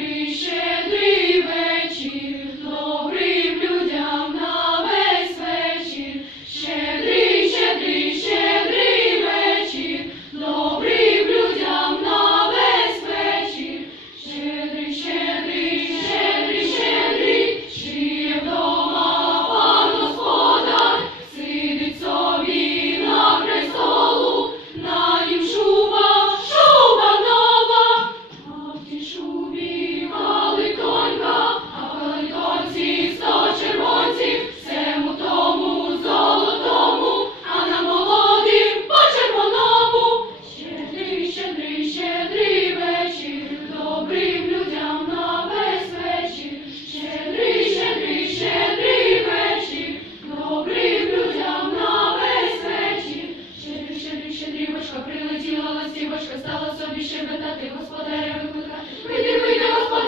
щедрий, щедрий вечір. Спасибо, стала собі щебетати, господаря викликати. Вийди, вийди, господи.